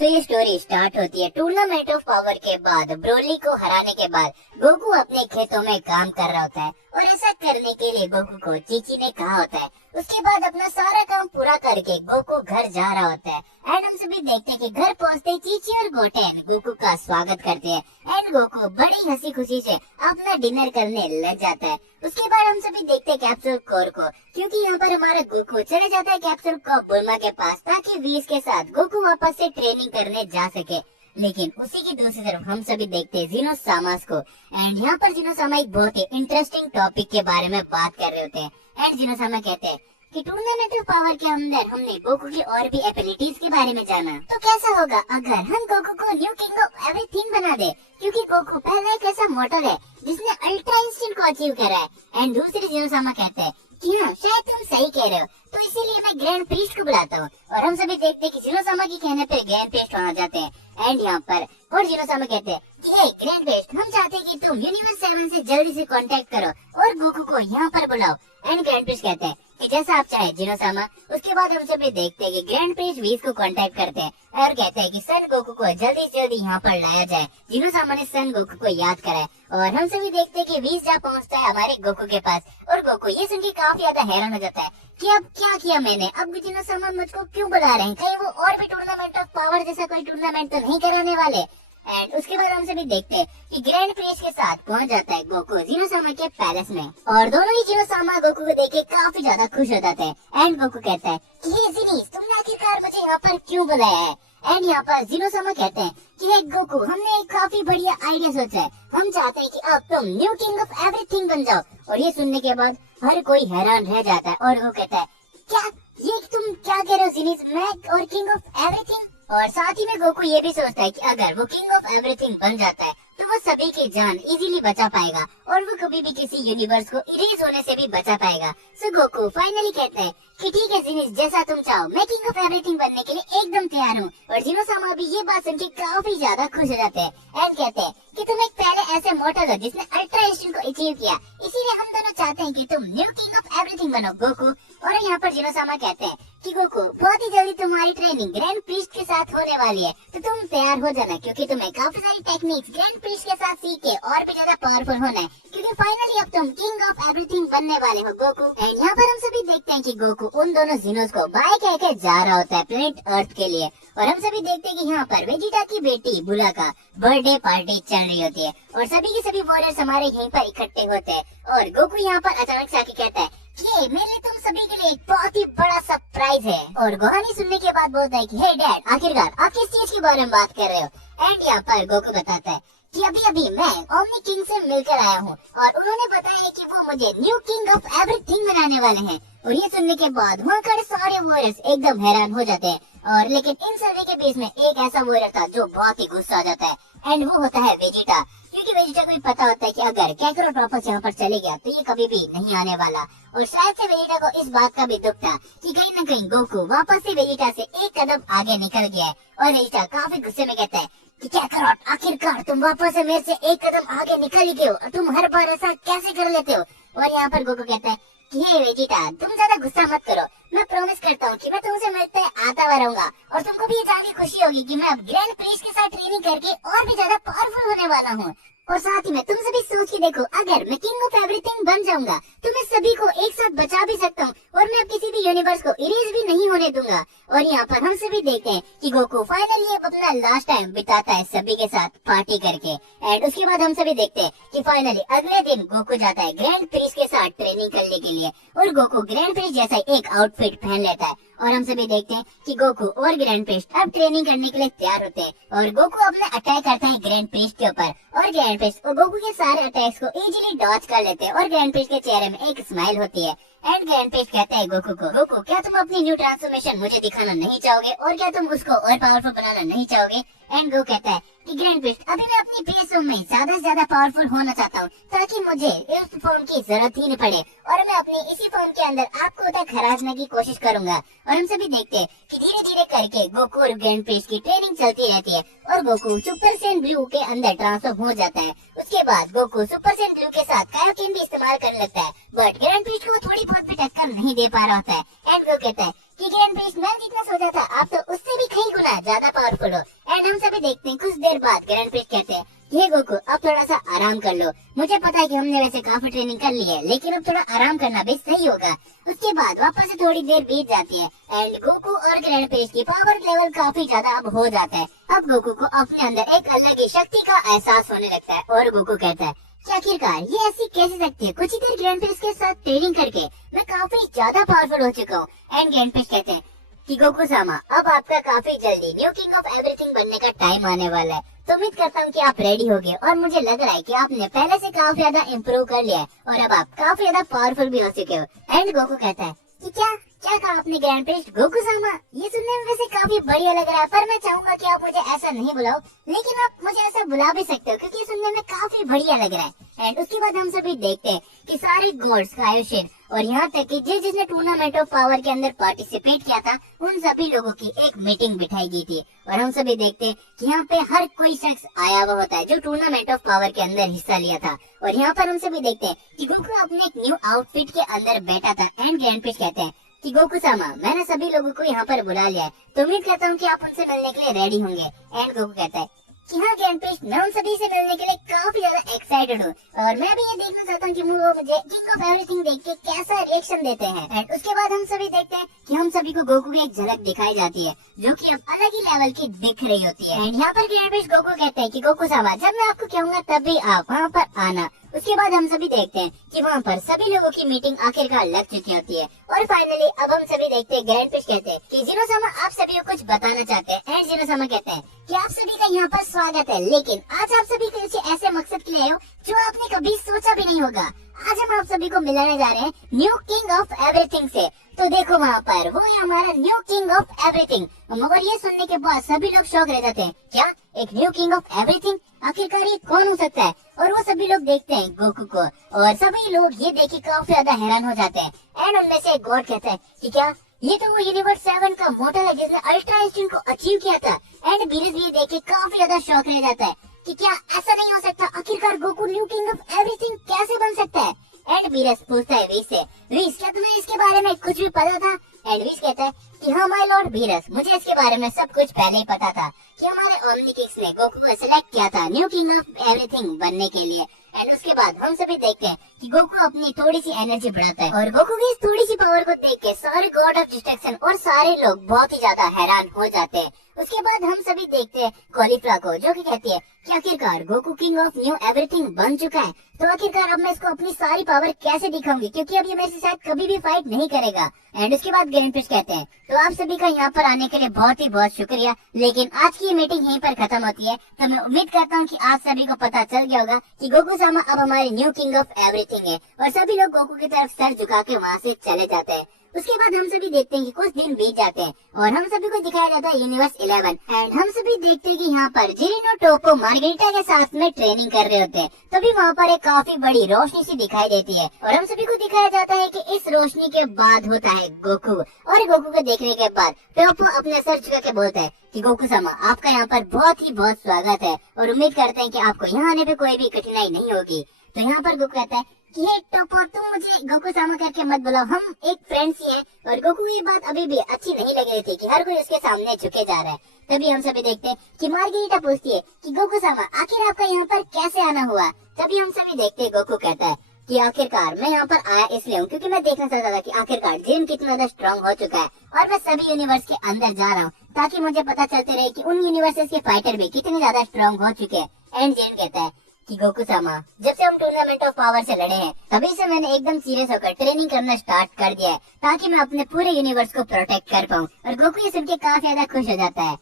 तो ये story start होती है टूर्नामेंट ऑफ पावर के बाद। ब्रोली को हराने के बाद गोकू अपने खेतों में काम कर रहा होता है और ऐसा करने के लिए गोकू को चीची ने कहा होता है। उसके बाद अपना सारा काम पूरा करके गोकू घर जा रहा होता है एंड हम सभी देखते हैं कि घर पहुंचते चीची और गोटेन गोकू का स्वागत करते हैं एंड गोकू बड़ी हंसी खुशी से अपना डिनर करने लग जाता है। उसके बाद हम सभी देखते हैं कैप्सूल कोर को, क्योंकि यहाँ पर हमारा गोकू चले जाता है कैप्सूल कोर बुल्मा के पास ताकि वीस के साथ गोकू वापस से ट्रेनिंग करने जा सके। लेकिन उसी की दूसरी तरफ हम सभी देखते हैं जिनोसामास को एंड यहाँ पर जिनोसामा एक बहुत ही इंटरेस्टिंग टॉपिक के बारे में बात कर रहे होते हैं एंड जिनोसामा कहते हैं कि टूर्नामेंट ऑफ पावर के अंदर हमने गोकू की और भी एबिलिटीज के बारे में जाना, तो कैसा होगा अगर हम गोकू को न्यू किंग ऑफ एवरीथिंग बना दे, क्योंकि गोकू पहले एक ऐसा मोटल है जिसने अल्ट्रा इंस्टेंट को अचीव करा है। एंड दूसरी जिनोसामा कहते हैं कि हाँ शायद तुम सही कह रहे हो, तो इसीलिए मैं ग्रैंड प्रीस्ट को बुलाता हूँ। और हम सभी देखते हैं कि जिनोसामा के कहने पे ग्रैंड प्रीस्ट वहाँ जाते हैं एंड यहाँ पर और जिनोसामा कहते हैं कि हे ग्रैंड प्रीस्ट, हम चाहते हैं कि तुम यूनिवर्स 7 से जल्दी से कांटेक्ट करो और गोकू को यहाँ पर बुलाओ। एंड ग्रैंड प्रीस्ट कहते हैं कि जैसा आप चाहे जिनोसामा। उसके बाद हम सभी देखते हैं कि ग्रैंड प्रीस्ट वीस को कांटेक्ट करते हैं और कहते हैं कि सन गोकू को जल्दी से जल्दी यहाँ पर लाया जाए। जिनोसामा ने सन गोकू को याद करा है और हम सभी देखते हैं कि वीस जा पहुँचता है हमारे गोकू के पास और गोकू ये सुन के काफी ज्यादा हैरान हो जाता है कि अब क्या किया मैंने, अब जिनोसामा मुझको क्यों बुला रहे हैं, कहीं वो और भी टूर्नामेंट ऑफ पावर जैसा कोई टूर्नामेंट तो नहीं कराने वाले। एंड उसके बाद हम सभी देखते हैं कि ग्रैंड प्रीस्ट के साथ पहुंच जाता है गोकू जिनोसामा के पैलेस में और दोनों ही जिनोसामा गोकू को देख के काफी ज्यादा खुश हो जाते हैं। एंड गोकू कहता है कि हे जिनीस, तुमने आखिरकार मुझे यहाँ पर क्यों बुलाया है। एंड यहाँ पर जिनोसामा कहते हैं कि हे गोकू, हमने एक काफी बढ़िया आइडिया सोचा है, हम चाहते हैं कि अब तुम न्यू किंग ऑफ एवरीथिंग बन जाओ। और ये सुनने के बाद हर कोई हैरान रह जाता है और वो कहता है क्या ये तुम क्या कह रहे हो जिनीस, मैं और किंग ऑफ एवरीथिंग। और साथ ही में गोकू ये भी सोचता है कि अगर वो किंग ऑफ एवरीथिंग बन जाता है तो वो सभी की जान इजीली बचा पाएगा और वो कभी भी किसी यूनिवर्स को इरेज होने से भी बचा पाएगा। सो गोकू फाइनली कहता है कि ठीक है जिनिस, जैसा तुम चाहो, मैं किंग ऑफ एवरीथिंग बनने के लिए एकदम तैयार हूँ। और जिनोसामा भी ये बात सुन के काफी ज्यादा खुश हो जाते हैं एंड कहते हैं कि तुम एक पहले ऐसे मॉर्टल हो जिसने अल्ट्रा इंस्टेंट को अचीव किया, इसीलिए हम दोनों चाहते हैं कि तुम न्यू किंग ऑफ एवरीथिंग बनो गोकू। और यहाँ पर जिनोसामा कहते हैं कि गोकू, बहुत ही जल्दी तुम्हारी ट्रेनिंग ग्रैंड प्रीस्ट के साथ होने वाली है, तो तुम तैयार हो जाना, क्योंकि तुम्हें काफी सारी टेक्निक्स ग्रैंड प्रीस्ट के साथ सीख के और भी ज्यादा पावरफुल होना है, क्योंकि फाइनली अब तुम किंग ऑफ एवरीथिंग बनने वाले हो गोकू। एंड यहाँ पर हम सभी देखते हैं कि गोकू उन दोनों जिनोस को बाय कह के जा रहा होता है प्लेनेट अर्थ के लिए। और हम सभी देखते हैं कि यहाँ पर वेजिटा की बेटी बुला का बर्थडे पार्टी चल रही होती है और सभी के सभी वॉरियर्स हमारे यहीं पर इकट्ठे होते हैं और गोकू यहाँ पर अचानक से आके कहता है कि मेरे लिए तुम सभी के लिए एक बहुत ही बड़ा सरप्राइज है। और गोहानी सुनने के बाद बोलता है कि हे डैड, आखिरकार आप किस चीज के बारे में बात कर रहे हो। एंड यहाँ पर गोकू बताता है कि अभी मैं ओमनी किंग से मिलकर आया हूँ और उन्होंने बताया कि वो मुझे न्यू किंग ऑफ एवरीथिंग बनाने वाले हैं। और ये सुनने के बाद वहाँ के सारे वॉरियर्स एकदम हैरान हो जाते हैं और लेकिन इन सभी के बीच में एक ऐसा वॉरियर था जो बहुत ही गुस्सा आ जाता है एंड वो होता है वेजिटा, क्योंकि वेजिटा को भी पता होता है कि अगर कैकरोट वापस यहाँ पर चले गया तो ये कभी भी नहीं आने वाला। और शायद से वेजिटा को इस बात का भी दुख था कि कहीं न कहीं गोकू वापस से वेजिटा से एक कदम आगे निकल गया है। और वेजिटा काफी गुस्से में कहता है कि कैकरोट, आखिरकार तुम वापस से मेरे से एक कदम आगे निकल ही गए हो, तुम हर बार ऐसा कैसे कर लेते हो। और यहाँ पर गोकू कहता है कि हे वेजिटा, तुम ज्यादा गुस्सा मत करो, मैं प्रॉमिस करता हूँ कि मैं तुमसे मिलते आता हुआ रहूंगा और तुमको भी ये जान के खुशी होगी कि मैं अब ग्रैंड प्रीस्ट के साथ ट्रेनिंग करके और भी ज्यादा पावरफुल होने वाला हूँ। और साथ ही में तुम सभी सोच के देखो, अगर मैं किंग ऑफ एवरीथिंग बन जाऊंगा तो मैं सभी को एक साथ बचा भी सकता हूँ और मैं अब किसी भी यूनिवर्स को इरेज भी नहीं होने दूंगा। और यहाँ पर हम सभी देखते हैं कि गोकू फाइनली अब अपना लास्ट टाइम बिताता है सभी के साथ पार्टी करके। एंड उसके बाद हम सभी देखते हैं कि फाइनली अगले दिन गोकू जाता है ग्रैंड प्रीस्ट के साथ ट्रेनिंग करने के लिए और गोकू ग्रैंड प्रीस्ट जैसा एक आउटफिट पहन लेता है। और हम सभी देखते हैं कि गोकू और ग्रैंड प्रीस्ट अब ट्रेनिंग करने के लिए तैयार होते हैं और गोकू अपना अटैक करता है ग्रैंड प्रीस्ट के ऊपर और ग्रैंड प्रीस्ट गोकू के सारे अटैक्स को इजीली डॉज कर लेते हैं और ग्रैंड प्रीस्ट के चेहरे में एक स्माइल होती है। एंड ग्रैंड प्रीस्ट कहता है गोकू को, गोकू क्या तुम अपनी न्यू ट्रांसफॉर्मेशन मुझे दिखाना नहीं चाहोगे और क्या तुम उसको और पावरफुल बनाना नहीं चाहोगे। एंड गोकू कहता है कि ग्रैंड प्रीस्ट, अभी मैं अपनी बेस फॉर्म में ज्यादा से ज्यादा पावरफुल होना चाहता हूँ ताकि मुझे इस फॉर्म की जरूरत ही नहीं पड़े और मैं अपनी इसी फॉर्म के अंदर आपको तक हराने की कोशिश करूंगा। और हम सभी देखते हैं कि धीरे धीरे करके गोकू और ग्रैंड प्रीस्ट की ट्रेनिंग चलती रहती है और गोकू सुपर सैयन ब्लू के अंदर ट्रांसफॉर्म हो जाता है। उसके बाद गोकू सुपर सैयन ब्लू के साथ कायोकेन भी इस्तेमाल करने लगता है, बट ग्रैंड प्रीस्ट को थोड़ी बहुत भी टक्कर नहीं दे पा रहा होता है। एंड वो कहता है कि ग्रैंड प्रिस्ट मैं जितना सोचा था आप तो उससे भी कई गुना ज्यादा पावरफुल हो। एंड हम सभी देखते हैं कुछ देर बाद ग्रैंड प्रिस्ट कहते हैं ये गोकू अब थोड़ा सा आराम कर लो, मुझे पता है कि हमने वैसे काफी ट्रेनिंग कर ली है लेकिन अब थोड़ा आराम करना भी सही होगा। उसके बाद वापस से थोड़ी देर बीत जाती है एंड गोकू और ग्रैंड प्रिस्ट की पावर लेवल काफी ज्यादा अब हो जाता है। अब गोकू को अपने अंदर एक अलग ही शक्ति का एहसास होने लगता है और गोकू कहता है कि आखिरकार ये ऐसी कैसे सकती है, कुछ ही देर ग्रैंड प्रिस्ट के साथ ट्रेनिंग करके मैं काफी ज्यादा पावरफुल हो चुका हूँ। एंड ग्रैंड प्रिस्ट कहते हैं कि गोकू सामा अब आपका काफी जल्दी न्यू किंग ऑफ एवरीथिंग बनने का टाइम आने वाला है, तो उम्मीद करता हूँ कि आप रेडी हो गए और मुझे लग रहा है कि आपने पहले से काफी ज्यादा इम्प्रूव कर लिया है और अब आप काफी ज्यादा पावरफुल भी हो चुके हो। एंड गोकू कहता है कि क्या क्या कहा आपने ग्रैंड प्रिस्ट? गोकू सामा ये सुनने में वैसे काफी बढ़िया लग रहा है पर मैं चाहूंगा कि आप मुझे ऐसा नहीं बुलाओ, लेकिन आप मुझे ऐसा बुला भी सकते हो क्योंकि ये सुनने में काफी बढ़िया लग रहा है। एंड उसके बाद हम सभी देखते हैं कि सारे गॉड्स कायोशिन और यहाँ तक कि जिसने टूर्नामेंट ऑफ पावर के अंदर पार्टिसिपेट किया था उन सभी लोगों की एक मीटिंग बिठाई गई थी और हम सभी देखते हैं कि यहाँ पे हर कोई शख्स आया हुआ होता है जो टूर्नामेंट ऑफ पावर के अंदर हिस्सा लिया था। और यहाँ पर हम सभी देखते हैं कि गोकू अपने एक न्यू आउटफिट के अंदर बैठा था। एंड ग्रैंड प्रिस्ट कहते हैं कि गोकू सामा मैंने सभी लोगों को यहाँ पर बुला लिया है, तो उम्मीद करता हूँ कि आप उनसे मिलने के लिए रेडी होंगे। एंड गोकू कहता है कि हाँ ग्रैंड प्रिस्ट मैं उन सभी से मिलने के लिए काफी ज्यादा एक्साइटेड हूँ और मैं भी ये देखना चाहता हूँ कि वो मुझे किंग ऑफ एवरीथिंग देख के कैसा रिएक्शन देते हैं। एंड उसके बाद हम सभी देखते हैं कि हम सभी को गोकू की एक झलक दिखाई जाती है जो कि अब अलग ही लेवल की दिख रही होती है। एंड यहाँ पर ग्रैंड प्रिस्ट गोकू कहते हैं कि गोकू सामा जब मैं आपको कहूंगा तब भी आप वहाँ पर आना। उसके बाद हम सभी देखते हैं कि वहाँ पर सभी लोगों की मीटिंग आखिरकार लग चुकी होती है और फाइनली अब हम सभी देखते हैं ग्रैंड प्रिस्ट कहते हैं कि जीनो सामा आप सभी को कुछ बताना चाहते हैं। एंड जीनो सामा कहते हैं कि आप सभी का यहाँ पर स्वागत है, लेकिन आज आप सभी किसी ऐसे मकसद के लिए आए हो जो आपने कभी सोचा भी नहीं होगा। आज हम आप सभी को मिलाने जा रहे हैं न्यू किंग ऑफ एवरीथिंग से। तो देखो वहाँ पर वो है हमारा न्यू किंग ऑफ एवरीथिंग। मगर ये सुनने के बाद सभी लोग शॉक रह जाते हैं, क्या एक न्यू किंग ऑफ एवरीथिंग, आखिरकार ये कौन हो सकता है? और वो सभी लोग देखते हैं गोकू को और सभी लोग ये देख के काफी ज्यादा हैरान हो जाते हैं। एंड उनमें से एक गॉड कहता है कि क्या ये तो वो यूनिवर्स 7 का मोटल है जिसने अल्ट्रा इंस्टिंक्ट को अचीव किया था। एंड बीरस भी देख के काफी ज्यादा शॉक रह जाता है कि क्या ऐसा नहीं हो सकता, आखिरकार Goku new king of everything कैसे बन सकता है? एंड बीरस पूछता है वीस से, वीस क्या तुम्हें इसके बारे में कुछ भी पता था? एंड वीस कहता है कि हाँ माय लॉर्ड बीरस, मुझे इसके बारे में सब कुछ पहले ही पता था कि हमारे ओमनी किंग्स ने गोकू को सिलेक्ट किया था न्यू किंग ऑफ एवरीथिंग बनने के लिए। एंड उसके बाद हम सभी देखते हैं कि गोकू अपनी थोड़ी सी एनर्जी बढ़ाता है और गोकू की इस थोड़ी सी पावर को देख के सारे गॉड ऑफ डिस्ट्रक्शन और सारे लोग बहुत ही ज्यादा हैरान हो जाते हैं। उसके बाद हम सभी देखते हैं कॉलीफ्ला को जो कि कहती है कि आखिरकार Goku king of new everything बन चुका है, तो आखिरकार अब मैं इसको अपनी सारी पावर कैसे दिखाऊंगी क्योंकि अब ये मेरे से शायद कभी भी फाइट नहीं करेगा। एंड उसके बाद ग्रैंड प्रिस्ट कहते हैं तो आप सभी का यहाँ पर आने के लिए बहुत ही बहुत शुक्रिया, लेकिन आज की ये मीटिंग यहीं पर खत्म होती है। तो मैं उम्मीद करता हूँ कि आज सभी को पता चल गया होगा कि गोकू सामा अब हमारे न्यू किंग ऑफ एवरीथिंग है। और सभी लोग गोकू की तरफ सर झुका के वहाँ से चले जाते हैं। उसके बाद हम सभी देखते हैं कि कुछ दिन बीत जाते हैं और हम सभी को दिखाया जाता है यूनिवर्स 11। एंड हम सभी देखते हैं कि यहाँ पर जिरिनो टोको मार्गेरिटा के साथ में ट्रेनिंग कर रहे होते हैं, तभी वहाँ पर एक काफी बड़ी रोशनी सी दिखाई देती है और हम सभी को दिखाया जाता है कि इस रोशनी के बाद होता है गोकू। और गोकू को देखने के बाद टोपो अपने सर झुका के बोलता है कि गोकू सामा आपका यहाँ पर बहुत ही बहुत स्वागत है और उम्मीद करते हैं कि आपको यहाँ आने पे कोई भी कठिनाई नहीं होगी। तो यहाँ पर गोकू कहता है कि हे टोपो तुम मुझे गोकू सामा करके मत बुलाओ, हम एक फ्रेंड्स ही हैं। और गोकू की बात अभी भी अच्छी नहीं लग रही थी कि हर कोई उसके सामने झुके जा रहा है। तभी हम सभी देखते हैं कि मार्गेरिटा पूछती है कि गोकू सामा आखिर आपका यहाँ पर कैसे आना हुआ? तभी हम सभी देखते हैं गोकू कहता है कि आखिरकार मैं यहाँ पर आया इसलिए हूँ क्योंकि मैं देखना चाहता था कि आखिरकार जिन कितना ज्यादा स्ट्रांग हो चुका है और मैं सभी यूनिवर्स के अंदर जा रहा हूँ ताकि मुझे पता चलते रहे कि उन यूनिवर्सेस के फाइटर भी कितने ज्यादा स्ट्रांग हो चुके हैं। एंड जिन कहता है कि गोकू सामा जब से हम टूर्नामेंट ऑफ पावर से लड़े हैं तभी से मैंने एकदम सीरियस होकर ट्रेनिंग करना स्टार्ट कर दिया है ताकि मैं अपने पूरे यूनिवर्स को प्रोटेक्ट कर पाऊँ। और गोकू ये सुन के काफी ज्यादा खुश हो जाता है।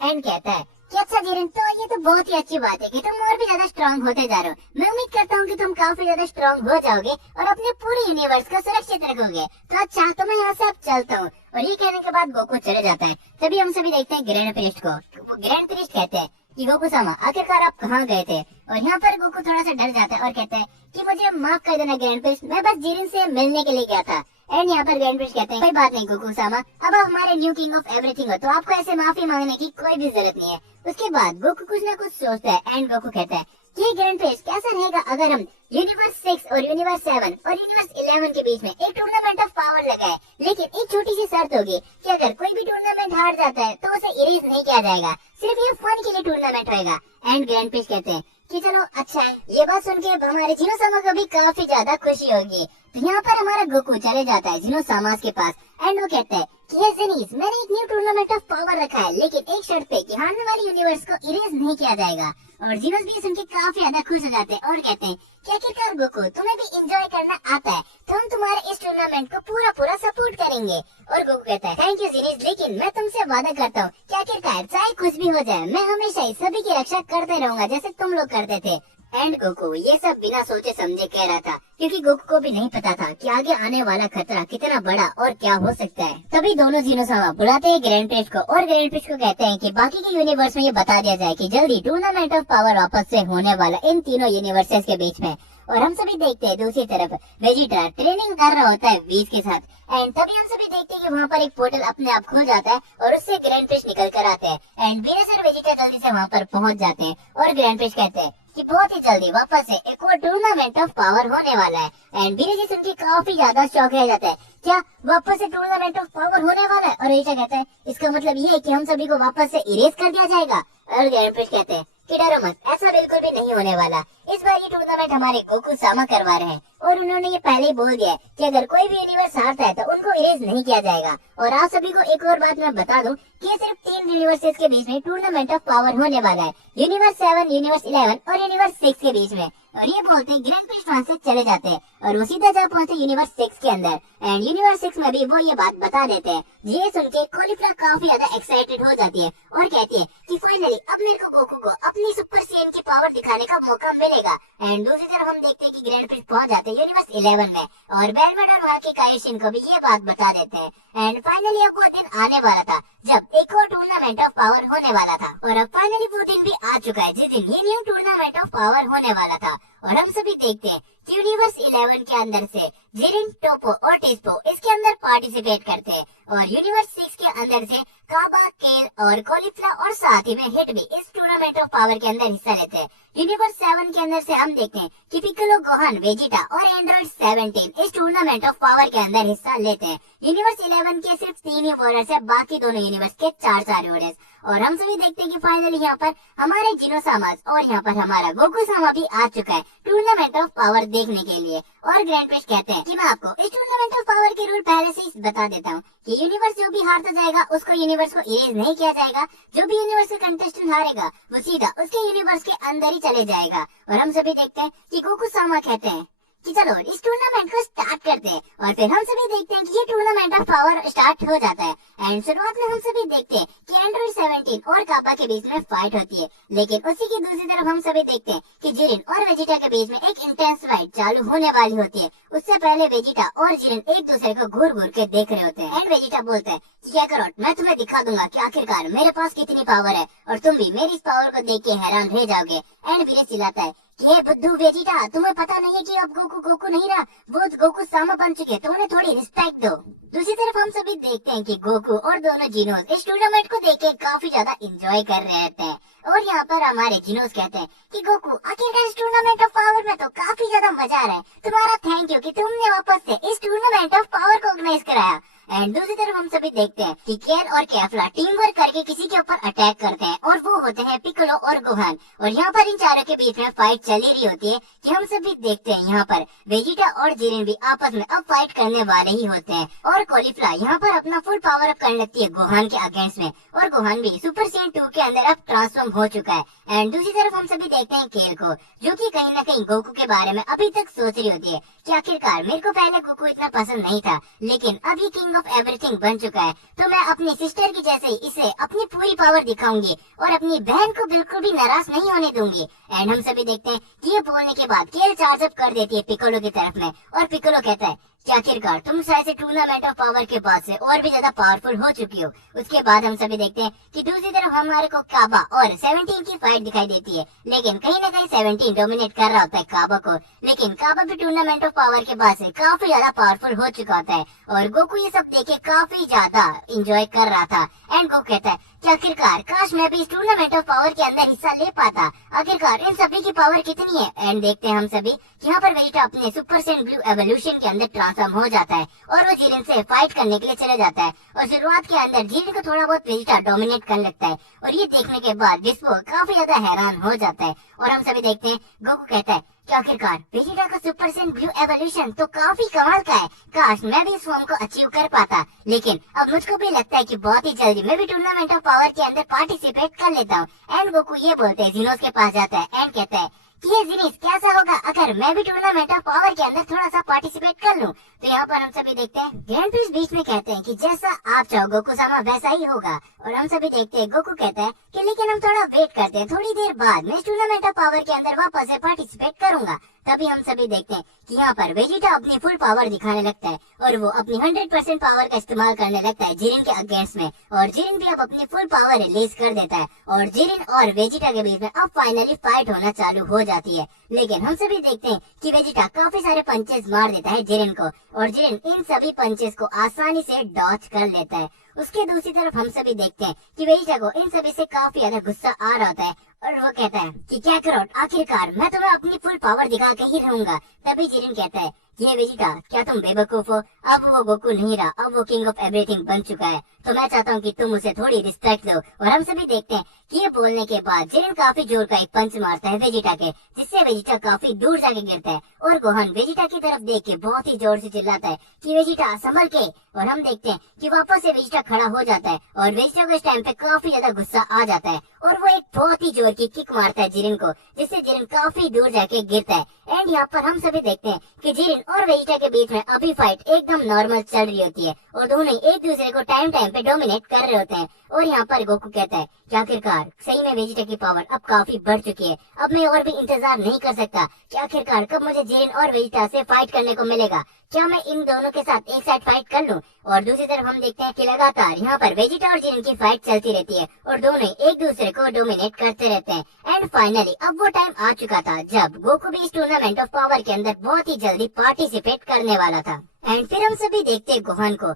एंड कहता है कि अच्छा जीरन, तो ये तो बहुत ही अच्छी बात है कि तुम और भी ज्यादा स्ट्रांग होते जा रहे हो। मैं उम्मीद करता हूँ कि तुम काफी ज्यादा स्ट्रांग हो जाओगे और अपने पूरे यूनिवर्स को सुरक्षित रखोगे। तो अच्छा तो मैं यहाँ से अब चलता हूँ। और ये कहने के बाद गोकू चले जाता है। तभी हम सभी देखते हैं ग्रैंड प्रिस्ट को। ग्रैंड प्रिस्ट कहते हैं कि गोकू सामा आखिरकार आप कहाँ गए थे? और यहाँ पर गोकू थोड़ा सा डर जाता है और कहता है कि मुझे माफ कर देना ग्रैंड प्रिस्ट, मैं बस जीरन से मिलने के लिए गया था। एंड यहाँ पर ग्रैंड प्रिस्ट कहते हैं कोई बात नहीं गोकू सामा, अब आप हमारे न्यू किंग ऑफ एवरीथिंग हो तो आपको ऐसे माफी मांगने की कोई भी जरूरत नहीं है। उसके बाद गोकू कुछ ना कुछ सोचता है एंड गोकू कहता है कि ग्रैंड प्रिंस कैसा रहेगा अगर हम यूनिवर्स 6 और यूनिवर्स 7 और यूनिवर्स 11 के बीच में एक टूर्नामेंट ऑफ पावर लगाए। लेकिन एक छोटी सी शर्त होगी कि अगर कोई भी टूर्नामेंट हार जाता है तो उसे इरेज नहीं किया जाएगा, सिर्फ ये फन के लिए टूर्नामेंट होएगा। एंड ग्रैंड प्रिंस कहते हैं कि चलो अच्छा है। ये बात सुन के अब हमारे जिनोसामा को भी काफी ज्यादा खुशी होगी। तो यहाँ पर हमारा गोकू चले जाता है जिनोसामा के पास एंड वो कहता है कि हे जेनिस, मैंने एक न्यू टूर्नामेंट ऑफ पावर रखा है, लेकिन एक शर्त पे कि हारने वाले यूनिवर्स को इरेज नहीं किया जाएगा। और जीनोस भी सुन के काफी ज्यादा खुश हो जाते हैं और कहते हैं कि आखिरकार गोकू तुम्हें भी एंजॉय करना आता है, तो हम तुम्हारे इस टूर्नामेंट को पूरा पूरा सपोर्ट करेंगे। और गोकू कहता है थैंक यू जीनिस, लेकिन मैं तुमसे वादा करता हूँ कि आखिरकार चाहे कुछ भी हो जाए मैं हमेशा ही सभी की रक्षा करते रहूंगा जैसे तुम लोग करते थे। एंड गोकू ये सब बिना सोचे समझे कह रहा था, क्योंकि गोकू को भी नहीं पता था कि आगे आने वाला खतरा कितना बड़ा और क्या हो सकता है। तभी दोनों जिनोसामा बुलाते हैं ग्रैंड प्रिंस को और ग्रैंड प्रिंस को कहते हैं कि बाकी के यूनिवर्स में ये बता दिया जाए कि जल्दी टूर्नामेंट ऑफ पावर वापस से होने वाला इन तीनों यूनिवर्सेस के बीच में। और हम सभी देखते हैं दूसरी तरफ वेजिटा ट्रेनिंग कर रहा होता है वीज के साथ। एंड तभी हम सभी देखते हैं कि वहाँ पर एक पोर्टल अपने आप खुल जाता है और उससे ग्रैंड प्रिंस निकल कर आते हैं। एंड वीनस और वेजिटा जल्दी से वहाँ पर पहुँच जाते हैं और ग्रैंड प्रिंस कहते हैं कि बहुत ही जल्दी वापस से एक और टूर्नामेंट ऑफ पावर होने वाला है। एंड वीनस जी सुन के काफी ज्यादा शौक रह जाता है, क्या वापस से टूर्नामेंट ऑफ पावर होने वाला है? और वेजिटा कहता है इसका मतलब ये है कि हम सभी को वापस से इरेज कर दिया जाएगा। और ग्रैंड प्रिंस कहते हैं कि डरो मत, ऐसा बिल्कुल भी नहीं होने वाला। इस बार ये टूर्नामेंट हमारे गोकू सामा करवा रहे हैं और उन्होंने ये पहले ही बोल दिया है कि अगर कोई भी यूनिवर्स हारता है तो उनको इरेज नहीं किया जाएगा। और आप सभी को एक और बात मैं बता दूं कि ये सिर्फ 3 यूनिवर्सेस के बीच में टूर्नामेंट ऑफ पावर होने वाला है, यूनिवर्स 7, यूनिवर्स 11 और यूनिवर्स 6 के बीच में। और ये बोलते ग्रैंड प्रिंस वहाँ से चले जाते हैं और वो सीधा जा पहुंचे यूनिवर्स 6 के अंदर। एंड यूनिवर्स 6 में भी वो ये बात बता देते हैं। ये सुन के कॉलीफ्लावर काफी ज्यादा एक्साइटेड हो जाती है और कहती है कि फाइनली अब मेरे को गोकू को अपनी सुपर सेन की पावर दिखाने का मौका मिलेगा। एंड दूसरी तरफ हम देखते हैं कि ग्रैंड प्रिंस पहुंच जाते हैं यूनिवर्स 11 में और बेलवेट और वहाँ के काइशिन को भी ये बात बता देते हैं। एंड फाइनली अब वो दिन आने वाला था जब एक और टूर्नामेंट ऑफ पावर होने वाला था और अब फाइनली वो दिन भी आ चुका है जिस दिन ये न्यू टूर्नामेंट ऑफ पावर होने वाला था। और हम सभी देखते हैं कि यूनिवर्स 11 के अंदर से जिरिन, टोपो और टिस्पो इसके अंदर पार्टिसिपेट करते हैं और यूनिवर्स 6 के अंदर से काबा, केन और कॉलीफ्लावर और साथ ही में हिट भी इस टूर्नामेंट ऑफ पावर के अंदर हिस्सा लेते हैं। यूनिवर्स 7 के अंदर से हम देखते हैं कि पिक्कोलो, गोहान, वेजिटा और एंड्रॉइड 17 इस टूर्नामेंट ऑफ पावर के अंदर हिस्सा लेते हैं। यूनिवर्स 11 के सिर्फ 3 ही वॉरियर्स है, बाकी दोनों यूनिवर्स के 4 वॉरियर्स। और हम सभी देखते हैं कि फाइनली यहाँ पर हमारे जिनोसामास और यहाँ पर हमारा गोकू सामा भी आ चुका है टूर्नामेंट ऑफ पावर देखने के लिए। और ग्रैंड प्रिंस कहते हैं कि मैं आपको इस टूर्नामेंट ऑफ पावर के रूल पहले से ही बता देता हूँ कि यूनिवर्स जो भी हारता जाएगा उसको यूनिवर्स को इरेज नहीं किया जाएगा। जो भी यूनिवर्स का कंटेस्टेंट हारेगा वो सीधा उसके यूनिवर्स के अंदर ही चले जाएगा। और हम सभी देखते हैं कि गोकू सामा कहते हैं कि चलो इस टूर्नामेंट को स्टार्ट करते हैं। और फिर हम सभी देखते हैं कि ये टूर्नामेंट ऑफ पावर स्टार्ट हो जाता है। एंड शुरुआत में हम सभी देखते हैं कि एंड्रॉइड 17 और कापा के बीच में फाइट होती है, लेकिन उसी की दूसरी तरफ हम सभी देखते हैं कि जिरिन और वेजिटा के बीच में एक इंटेंस फाइट चालू होने वाली होती है। उससे पहले वेजिटा और जिरिन एक दूसरे को घूर घूर के देख रहे होते हैं। एंड वेजिटा बोलते हैं कि क्या करो, मैं तुम्हें दिखा दूंगा कि आखिरकार मेरे पास कितनी पावर है और तुम भी मेरी इस पावर को देख के हैरान रह जाओगे। एंड वीनस चिल्लाता है कि हे बुद्धू वेजिटा, तुम्हें पता नहीं है कि अब गोकू गोकू नहीं रहा, वो गोकू सामा बन चुके, तो उन्हें थोड़ी रिस्पेक्ट दो। दूसरी तरफ हम सभी देखते हैं कि गोकू और दोनों जिनोस इस टूर्नामेंट को देख के काफी ज्यादा एंजॉय कर रहे होते हैं। और यहाँ पर हमारे जिनोस कहते हैं कि गोकू आखिरकार इस टूर्नामेंट ऑफ पावर में तो काफी ज्यादा मजा आ रहा है, तुम्हारा थैंक यू कि तुमने वापस से इस टूर्नामेंट ऑफ पावर को ऑर्गेनाइज कराया। एंड दूसरी तरफ हम सभी देखते हैं कि केन और कैफला टीम वर्क करके किसी के ऊपर अटैक करते हैं और वो होते हैं पिक्कोलो और गोहान। और यहाँ पर इन चारों के बीच में फाइट चली रही होती है कि हम सभी देखते हैं यहाँ पर वेजिटा और जिरिन भी आपस में अब फाइट करने वाले ही होते हैं। और कॉलीफ्लावर यहाँ पर अपना फुल पावर अप करने लगती है गोहान के अगेंस्ट में और गोहान भी सुपर सेन 2 के अंदर अब ट्रांसफॉर्म हो चुका है। एंड दूसरी तरफ हम सभी देखते हैं केल को, जो कि कहीं ना कहीं गोकू के बारे में अभी तक सोच रही होती है कि आखिरकार मेरे को पहले गोकू इतना पसंद नहीं था, लेकिन अभी किंग ऑफ एवरीथिंग बन चुका है तो मैं अपनी सिस्टर की जैसे ही इसे अपनी पूरी पावर दिखाऊंगी और अपनी बहन को बिल्कुल भी नाराज नहीं होने दूंगी। एंड हम सभी देखते हैं कि ये बोलने के बाद केल चार्ज अप कर देती है पिक्कोलो की तरफ में और पिक्कोलो कहता है कि आखिरकार तुम शायद से टूर्नामेंट ऑफ पावर के बाद से और भी ज्यादा पावरफुल हो चुकी हो। उसके बाद हम सभी देखते हैं कि दूसरी तरफ हमारे को काबा और 17 की फाइट दिखाई देती है, लेकिन कहीं ना कहीं 17 डोमिनेट कर रहा होता है काबा को। लेकिन काबा भी टूर्नामेंट ऑफ पावर के बाद से काफी ज्यादा पावरफुल हो चुका होता है और गोकू ये सब देखे काफी ज्यादा इंजॉय कर रहा था। एंड गोकू कहता है कि आखिरकार काश मैं भी इस टूर्नामेंट ऑफ पावर के अंदर हिस्सा ले पाता, आखिरकार इन सभी की पावर कितनी है। एंड देखते हैं हम सभी कि यहाँ पर वेजिटा अपने सुपर सेंट ब्लू एवोल्यूशन के अंदर ट्रांसफॉर्म हो जाता है और वो जिरेन से फाइट करने के लिए चले जाता है। और शुरुआत के अंदर जिरेन को थोड़ा बहुत वेजिटा डोमिनेट करने लगता है और ये देखने के बाद विस्पो काफी ज्यादा हैरान हो जाता है। और हम सभी देखते हैं गोकू कहता है कि आखिरकार वेजिटा का सुपर सेंट ब्लू एवोल्यूशन तो काफी कमाल का है, काश मैं भी इस फॉर्म को अचीव कर पाता। लेकिन अब मुझको भी लगता है कि बहुत ही जल्दी मैं भी टूर्नामेंट ऑफ पावर के अंदर पार्टिसिपेट कर लेता हूँ। एंड गोकू ये बोलते हैं जिनोस के पास जाता है एंड कहता है कि ये जिनिस कैसा होगा अगर मैं भी टूर्नामेंट ऑफ पावर के अंदर थोड़ा सा पार्टिसिपेट कर लूं। तो यहाँ पर हम सभी देखते हैं ग्रैंड प्रिंस बीच में कहते हैं कि जैसा आप चाहो गोकू सामा वैसा ही होगा। और हम सभी देखते हैं गोकू कहता है कि लेकिन हम थोड़ा वेट करते हैं, थोड़ी देर बाद मैं टूर्नामेंट ऑफ पावर के अंदर वापस से पार्टिसिपेट करूंगा। तभी हम सभी देखते हैं कि यहाँ पर वेजिटा अपनी फुल पावर दिखाने लगता है और वो अपनी 100% पावर का इस्तेमाल करने लगता है जिरिन के अगेंस्ट में। और जिरिन भी अब अपनी फुल पावर रिलीज कर देता है और जिरिन और वेजिटा के बीच में अब फाइनली फाइट होना चालू हो जाती है। लेकिन हम सभी देखते हैं कि वेजिटा काफी सारे पंचेस मार देता है जिरिन को और जिरिन इन सभी पंचेस को आसानी से डॉच कर लेता है। उसके दूसरी तरफ हम सभी देखते हैं कि वेजिटा को इन सभी से काफी ज्यादा गुस्सा आ रहा होता है और वो कहता है कि क्या करो, आखिरकार मैं तुम्हें अपनी फुल पावर दिखा के ही रहूंगा। तभी जिरिन कहता है कि ये वेजिटा क्या तुम बेवकूफ हो, अब वो गोकू नहीं रहा, अब वो किंग ऑफ एवरीथिंग बन चुका है, तो मैं चाहता हूँ कि तुम उसे थोड़ी रिस्पेक्ट दो। और हम सभी देखते हैं कि ये बोलने के बाद जिरिन काफी जोर का एक पंच मारता है वेजिटा के, जिससे वेजिटा काफी दूर जाके गिरता है और गोहान वेजिटा की तरफ देख के बहुत ही जोर से चिल्लाता है कि वेजिटा संभल के। और हम देखते हैं कि वापस से वेजिटा खड़ा हो जाता है और वेजिटा को इस टाइम पे काफी ज्यादा गुस्सा आ जाता है और वो एक बहुत ही जोर की किक मारता है जिरिन को, जिससे जिरिन काफी दूर जाके गिरता है। एंड यहाँ पर हम सभी देखते हैं कि जिरिन और वेजिटा के बीच में अभी फाइट एकदम नॉर्मल चल रही होती है और दोनों एक दूसरे को टाइम टाइम पे डोमिनेट कर रहे होते हैं। और यहाँ पर गोकू कहता है कि आखिरकार सही में वेजिटा की पावर अब काफी बढ़ चुकी है, अब मैं और भी इंतजार नहीं कर सकता कि आखिरकार कब मुझे जिरिन और वेजिटा से फाइट करने को मिलेगा, क्या मैं इन दोनों के साथ एक साथ फाइट कर लूं। और दूसरी तरफ हम देखते हैं कि लगातार यहाँ पर वेजिटा और जिरिन की फाइट चलती रहती है और दोनों एक दूसरे को डोमिनेट करते रहते हैं। एंड फाइनली अब वो टाइम आ चुका था जब गोकू भी इस टूर्नामेंट ऑफ पावर के अंदर बहुत ही जल्दी पार्टिसिपेट करने वाला था। एंड फिर हम सभी देखते हैं गोहान को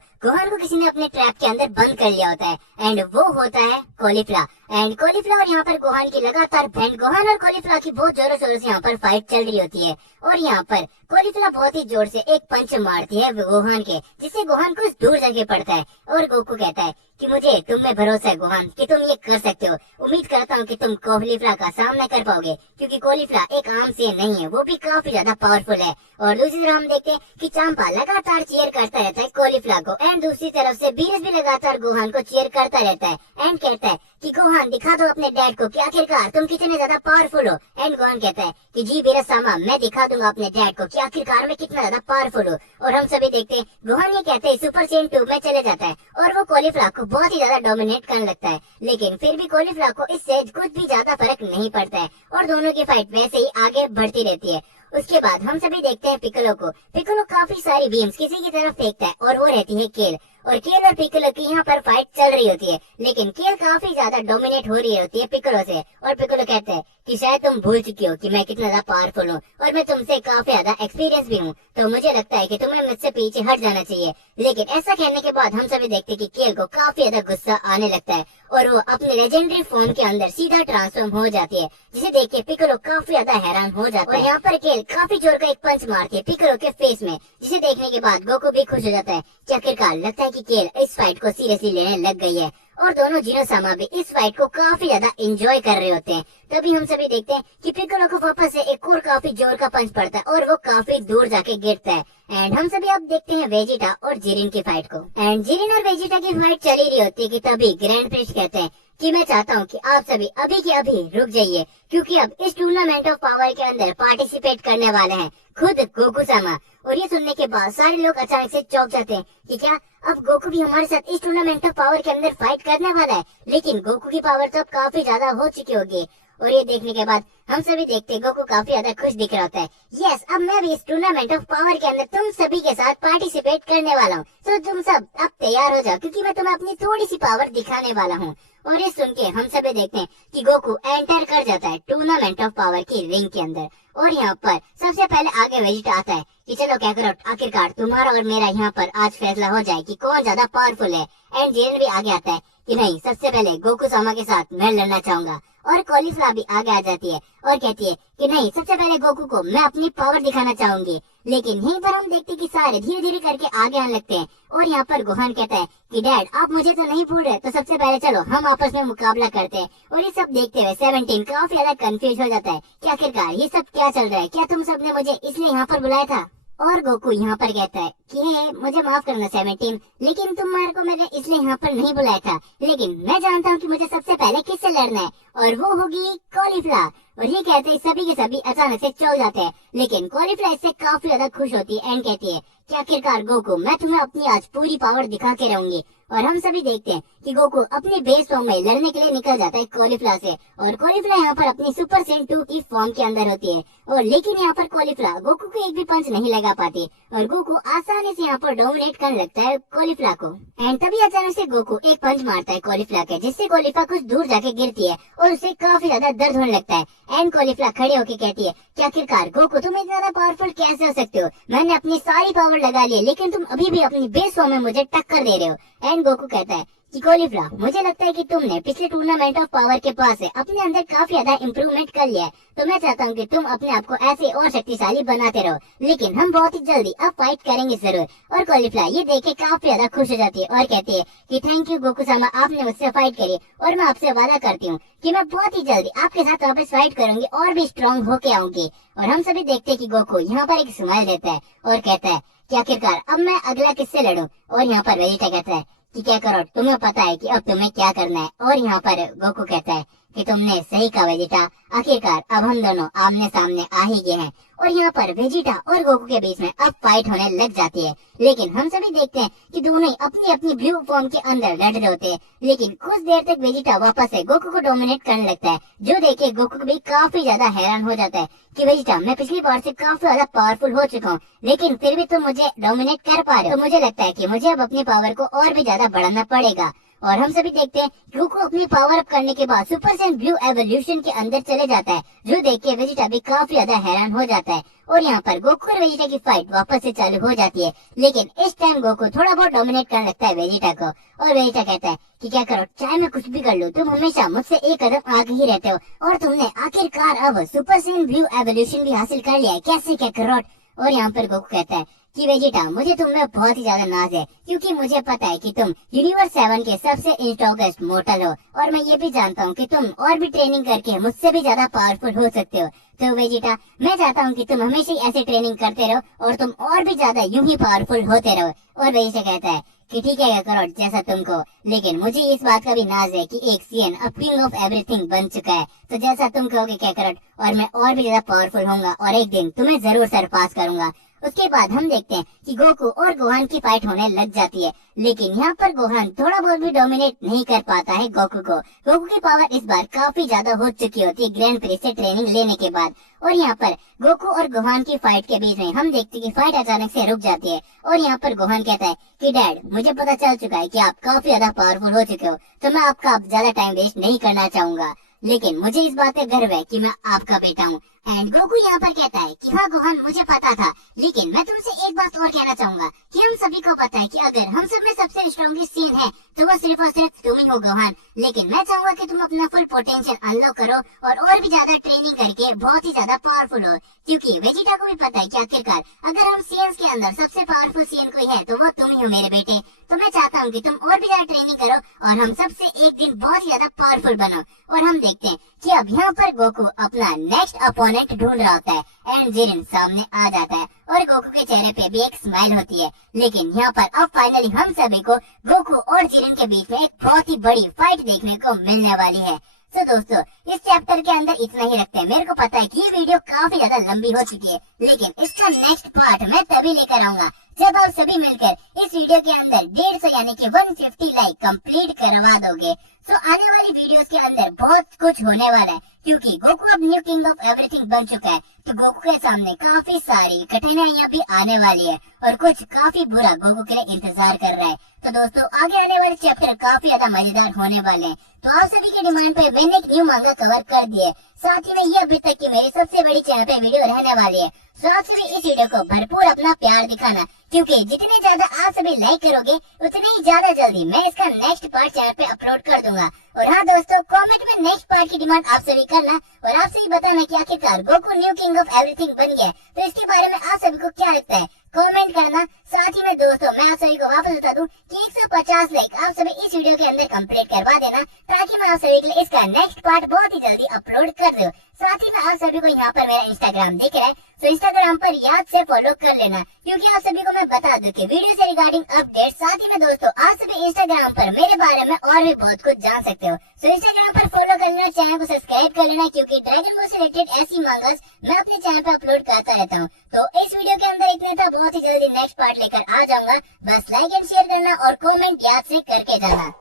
किसी ने अपने ट्रैप के अंदर बंद कर लिया होता है एंड वो होता है कॉलीफ्ला। एंड कॉलीफ्ला और यहाँ पर गोहान की लगातार गोहान और कॉलीफ्ला की बहुत जोरों शोरों से यहाँ पर फाइट चल रही होती है और यहाँ पर कॉलीफ्ला बहुत ही जोर से एक पंच मारती है गोहान के, जिससे गोहान कुछ दूर जाके पड़ता है। और गोकू कहता है कि मुझे तुम में भरोसा है गोहान कि तुम ये कर सकते हो, उम्मीद करता हूँ कि तुम कॉलीफ्ला का सामना कर पाओगे, क्योंकि कॉलीफ्ला एक आम से नहीं है, वो भी काफी ज्यादा पावरफुल है। और दूसरी तरफ हम देखते हैं कि चांपा लगातार चीयर करता रहता है कॉलीफ्ला को एंड दूसरी तरफ से बीरस भी लगातार गोहान को चीयर करता रहता है एंड कहता है कि गोहान दिखा दो अपने डैड को कि आखिरकार तुम कितने ज्यादा पावरफुल हो। एंड गोहान कहता है कि जी बीरस सामा, मैं दिखा दूंगा अपने डैड को कि आखिरकार मैं कितना ज्यादा पावरफुल हूँ। और हम सभी देखते हैं गोहान ये कहते हैं सुपर सेन 2 में चले जाता है और वो कॉलीफ्ला को बहुत ही ज्यादा डोमिनेट करने लगता है, लेकिन फिर भी कॉलीफ्ला को इससे कुछ भी ज्यादा फर्क नहीं पड़ता है और दोनों की फाइट वैसे ही आगे बढ़ती रहती है। उसके बाद हम सभी देखते हैं पिकोलो काफी सारी बीम्स किसी की तरफ फेंकता है और वो रहती है केल। और केल और पिकोलो की यहाँ पर फाइट चल रही होती है, लेकिन केल काफी ज्यादा डोमिनेट हो रही होती है पिकोलो से। और पिकोलो कहते हैं कि शायद तुम भूल चुकी हो कि मैं कितना ज्यादा पावरफुल हूँ और मैं तुमसे काफी ज्यादा एक्सपीरियंस भी हूँ, तो मुझे लगता है कि तुम्हें मुझसे पीछे हट जाना चाहिए। लेकिन ऐसा कहने के बाद हम सभी देखते हैं कि केल को काफी ज्यादा गुस्सा आने लगता है और वो अपने लेजेंडरी फॉर्म के अंदर सीधा ट्रांसफॉर्म हो जाती है, जिसे देख के पिकोलो काफी ज्यादा हैरान हो जाता है। और यहाँ पर केल काफी जोर का एक पंच मारती है पिकोलो के फेस में, जिसे देखने के बाद गोकू भी खुश हो जाता है कि आखिरकार लगता है कि केल इस फाइट को सीरियसली लेने लग गई है। और दोनों जिनोसामा भी इस फाइट को काफी ज्यादा एंजॉय कर रहे होते हैं। तभी हम सभी देखते हैं कि पिकोलो को वापस से एक और काफी जोर का पंच पड़ता है और वो काफी दूर जाके गिरता है। एंड हम सभी अब देखते हैं वेजिटा और जिरिन की फाइट को। एंड जिरिन और वेजिटा की फाइट चली रही होती है कि तभी ग्रैंड प्रिंस कहते हैं कि मैं चाहता हूँ कि आप सभी अभी के अभी रुक जाइए, क्योंकि अब इस टूर्नामेंट ऑफ पावर के अंदर पार्टिसिपेट करने वाले हैं खुद गोकू सामा। और ये सुनने के बाद सारे लोग अचानक से चौंक जाते हैं कि क्या अब गोकू भी हमारे साथ इस टूर्नामेंट ऑफ पावर के अंदर फाइट करने वाला है। लेकिन गोकू की पावर तो अब काफी ज्यादा हो चुकी होगी और ये देखने के बाद हम सभी देखते हैं गोकू काफी ज्यादा खुश दिख रहा होता है। यस, अब मैं भी इस टूर्नामेंट ऑफ पावर के अंदर तुम सभी के साथ पार्टिसिपेट करने वाला हूँ। तो तुम सब अब तैयार हो जाओ, क्योंकि मैं तुम्हें अपनी थोड़ी सी पावर दिखाने वाला हूँ। और ये सुन के हम सभी देखते हैं कि गोकू एंटर कर जाता है टूर्नामेंट ऑफ पावर की रिंग के अंदर। और यहाँ पर सबसे पहले आगे वेजिटा आता है कि चलो काकारोट, आखिरकार तुम्हारा और मेरा यहाँ पर आज फैसला हो जाए कि कौन ज्यादा पावरफुल है। एंड जिरेन भी आगे आता है कि नहीं, सबसे पहले गोकू सामा के साथ मैं लड़ना चाहूंगा। और कॉलीफ्लावर भी आगे आ जाती है और कहती है कि नहीं, सबसे पहले गोकू को मैं अपनी पावर दिखाना चाहूंगी। लेकिन यहीं पर हम देखते कि सारे धीरे धीरे करके आगे आने लगते हैं। और यहाँ पर गोहान कहता है कि डैड, आप मुझे तो नहीं भूल रहे, तो सबसे पहले चलो हम आपस में मुकाबला करते हैं। और ये सब देखते हुए 17 काफी ज्यादा कंफ्यूज हो जाता है कि आखिरकार ये सब क्या चल रहा है, क्या तुम सबने मुझे इसलिए यहाँ पर बुलाया था। और गोकू यहाँ पर कहता है कि हे, मुझे माफ करना 17, लेकिन तुम्हारे को मैंने इसलिए यहाँ पर नहीं बुलाया था। लेकिन मैं जानता हूँ कि मुझे सबसे पहले किससे लड़ना है, और वो होगी कॉलीफ्लावर। और ये कहते हैं सभी के सभी अचानक से चल जाते हैं। लेकिन कॉलीफ्लावर इससे काफी ज्यादा खुश होती है एंड कहती है कि आखिरकार गोकू, मैं तुम्हें अपनी आज पूरी पावर दिखा के रहूंगी। और हम सभी देखते हैं कि गोकू अपने बेस फॉर्म में लड़ने के लिए निकल जाता है कॉलीफ्लावर से। और कॉलीफ्लावर यहाँ पर अपनी सुपर सेन 2 की फॉर्म के अंदर होती है। और लेकिन यहाँ पर कॉलीफ्लावर गोकू को एक भी पंच नहीं लगा पाती और गोकू आसानी से यहाँ पर डोमिनेट करने लगता है कॉलीफ्लावर को। एंड तभी अचानक से गोकू एक पंच मारता है कॉलीफ्लावर के, जिससे कॉलीफ्लावर कुछ दूर जाके गिरती है और उसे काफी ज्यादा दर्द होने लगता है। एंड कॉलीफ्लावर खड़े होकर कहती है कि आखिरकार गोकू, तुम इतना ज्यादा पावरफुल कैसे हो सकते हो? मैंने अपनी सारी पावर लगा ली, लेकिन तुम अभी भी अपनी बेस फॉर्म में मुझे टक्कर दे रहे हो। एंड गोकू कहता है कि कॉलीफ्लावर, मुझे लगता है कि तुमने पिछले टूर्नामेंट ऑफ पावर के पास से अपने अंदर काफी ज्यादा इम्प्रूवमेंट कर लिया है, तो मैं चाहता हूँ कि तुम अपने आप को ऐसे और शक्तिशाली बनाते रहो। लेकिन हम बहुत ही जल्दी अब फाइट करेंगे जरूर। और कॉलीफ्लावर ये देख के काफी ज्यादा खुश हो जाती है और कहती है कि थैंक यू गोकू सामा, आपने मुझसे फाइट करी, और मैं आपसे वादा करती हूँ कि मैं बहुत ही जल्दी आपके साथ वापस फाइट करूंगी और भी स्ट्रॉन्ग होके आऊंगी। और हम सभी देखते हैं कि गोकू यहाँ पर एक स्माइल देता है और कहता है कि आखिरकार अब मैं अगला किससे लड़ूं। और यहाँ पर वेजिटा कहता है कि क्या करो, तुम्हें पता है कि अब तुम्हें क्या करना है। और यहाँ पर गोकू कहता है कि तुमने सही कहा वेजिटा, आखिरकार अब हम दोनों आमने सामने आ ही गए हैं। और यहाँ पर वेजिटा और गोकू के बीच में अब फाइट होने लग जाती है। लेकिन हम सभी देखते हैं कि दोनों अपनी अपनी ब्लू फॉर्म के अंदर लड़ रहे होते हैं। लेकिन कुछ देर तक वेजिटा वापस से गोकू को डोमिनेट करने लगता है, जो देखे गोकू भी काफी ज्यादा हैरान हो जाता है कि वेजिटा, मैं पिछली बार से काफी ज्यादा पावरफुल हो चुका हूँ, लेकिन फिर भी तुम मुझे डोमिनेट कर पा रहे हो। तो मुझे लगता है कि मुझे अब अपनी पावर को और भी ज्यादा बढ़ाना पड़ेगा। और हम सभी देखते हैं गोकू अपनी पावर अप करने के बाद सुपर सेन ब्लू एवोल्यूशन के अंदर चले जाता है, जो देख के वेजिटा भी काफी ज्यादा हैरान हो जाता है। और यहाँ पर गोकू और वेजिटा की फाइट वापस से चालू हो जाती है। लेकिन इस टाइम गोकू थोड़ा बहुत डोमिनेट करने लगता है वेजिटा को। और वेजिटा कहता है कि क्या करो, चाहे मैं कुछ भी कर लूँ, तुम हमेशा मुझसे एक कदम आगे ही रहते हो, और तुमने आखिरकार अब सुपर सेन ब्लू एवोल्यूशन भी हासिल कर लिया है, कैसे क्या करो। और यहाँ पर गोकू कहता है कि वेजिटा, मुझे तुम में बहुत ही ज्यादा नाज है, क्योंकि मुझे पता है कि तुम यूनिवर्स 7 के सबसे स्ट्रॉन्गेस्ट मोर्टल हो, और मैं ये भी जानता हूँ कि तुम और भी ट्रेनिंग करके मुझसे भी ज्यादा पावरफुल हो सकते हो। तो वेजिटा, मैं चाहता हूँ कि तुम हमेशा ही ऐसे ट्रेनिंग करते रहो और तुम और भी ज्यादा यूं ही पावरफुल होते रहो। और वेजिटा कहता है कि ठीक है करोट, जैसा तुमको, लेकिन मुझे इस बात का भी नाज है कि एक सीएन अब किंग ऑफ एवरीथिंग बन चुका है, तो जैसा तुम कहोगे क्या करोट, और मैं और भी ज्यादा पावरफुल होऊंगा और एक दिन तुम्हें जरूर सरपास करूंगा। उसके बाद हम देखते हैं कि गोकू और गोहान की फाइट होने लग जाती है। लेकिन यहाँ पर गोहान थोड़ा बहुत भी डोमिनेट नहीं कर पाता है गोकू को। गोकू की पावर इस बार काफी ज्यादा हो चुकी होती है ग्रैंड प्री से ट्रेनिंग लेने के बाद। और यहाँ पर गोकू और गोहान की फाइट के बीच में हम देखते हैं कि फाइट अचानक से रुक जाती है। और यहाँ पर गोहान कहता है कि डैड, मुझे पता चल चुका है कि आप काफी ज्यादा पावरफुल हो चुके हो, तो मैं आपका अब ज्यादा टाइम वेस्ट नहीं करना चाहूंगा, लेकिन मुझे इस बात का गर्व है कि मैं आपका बेटा हूँ। एंड गोकू यहाँ पर कहता है कि हाँ गोहान, मुझे पता था, लेकिन मैं तुमसे एक बात और कहना चाहूंगा कि हम सभी को पता है कि अगर हम सब में सबसे स्ट्रॉन्गेस्ट सीन है तो वो सिर्फ और सिर्फ तुम ही हो गोहान। लेकिन मैं चाहूंगा कि तुम अपना फुल पोटेंशियल अनलॉक करो और भी ज्यादा ट्रेनिंग करके बहुत ही ज्यादा पावरफुल हो, क्योंकि वेजिटा को भी पता है कि आखिरकार अगर हम सीएंस के अंदर सबसे पावरफुल सीएन कोई है तो वो तुम ही हो मेरे बेटे। तो मैं चाहता हूँ कि तुम और भी ज्यादा ट्रेनिंग करो और हम सबसे एक दिन बहुत ही ज्यादा पावरफुल बनो। और हम देखते हैं कि अब यहाँ पर गोकू अपना नेक्स्ट अपोनेंट ढूंढ रहा होता है एंड जिरेन सामने आ जाता है और गोकू के चेहरे पे भी एक स्माइल होती है। लेकिन यहाँ पर अब फाइनली हम सभी को गोकू और जिरेन के बीच में एक बहुत ही बड़ी फाइट देखने को मिलने वाली है। तो दोस्तों, इस चैप्टर के अंदर इतना ही रखते हैं। मेरे को पता है कि ये वीडियो काफी ज्यादा लंबी हो चुकी है, लेकिन इसका नेक्स्ट पार्ट मैं तभी लेकर आऊंगा जब आप सभी मिलकर इस वीडियो के अंदर 150 यानी कि 150 लाइक कंप्लीट करवा दोगे। तो आने वाली वीडियोस के अंदर बहुत कुछ होने वाला है, क्योंकि गोकू अब न्यू किंग ऑफ एवरीथिंग बन चुका है, तो गोकू के सामने काफी सारी कठिनाइयां भी आने वाली है और कुछ काफी बुरा गोकू के लिए इंतजार कर रहा है। तो दोस्तों आगे आने वाले चैप्टर काफी ज्यादा मजेदार होने वाले हैं, तो आप सभी की डिमांड पे मैंने एक न्यू मांगा कवर कर दिए। साथ ही में ये अभी तक की मेरी सबसे बड़ी चैनल पे वीडियो रहने वाली है, तो आप सभी इस वीडियो को भरपूर अपना प्यार दिखाना, क्योंकि जितने ज्यादा आप सभी लाइक करोगे उतने ही ज्यादा जल्दी मैं इसका नेक्स्ट पार्ट चैनल पे अपलोड कर दूंगा। और हाँ दोस्तों, कमेंट में नेक्स्ट पार्ट की डिमांड आप सभी करना और आप सभी बताना कि आखिरकार Goku new king of everything बन गया, तो इसके बारे में आप सभी को क्या लगता है कमेंट करना। साथ ही में दोस्तों मैं आप सभी को वापस बता दूं कि 150 लाइक आप सभी इस वीडियो के अंदर कंप्लीट करवा देना, ताकि मैं आप सभी के लिए इसका नेक्स्ट पार्ट बहुत ही जल्दी अपलोड कर दूं। साथ ही में आप सभी को यहाँ पर मेरा इंस्टाग्राम दिख रहा है, तो इंस्टाग्राम पर याद से फॉलो कर लेना, क्योंकि आप सभी को मैं बता दूं कि वीडियो से रिगार्डिंग अपडेट। साथ ही में दोस्तों आप सभी इंस्टाग्राम पर मेरे बारे में और भी बहुत कुछ जान सकते हो, तो इंस्टाग्राम पर फॉलो कर लेना, चैनल को सब्सक्राइब कर लेना, क्योंकि ड्रैगन बॉल से रिलेटेड ऐसी मांगस मैं अपने चैनल पर अपलोड करता रहता हूँ। तो इस वीडियो के अंदर इतने था, बहुत ही जल्दी नेक्स्ट पार्ट लेकर आ जाऊंगा, बस लाइक एंड शेयर करना और कमेंट याद से करके जाना।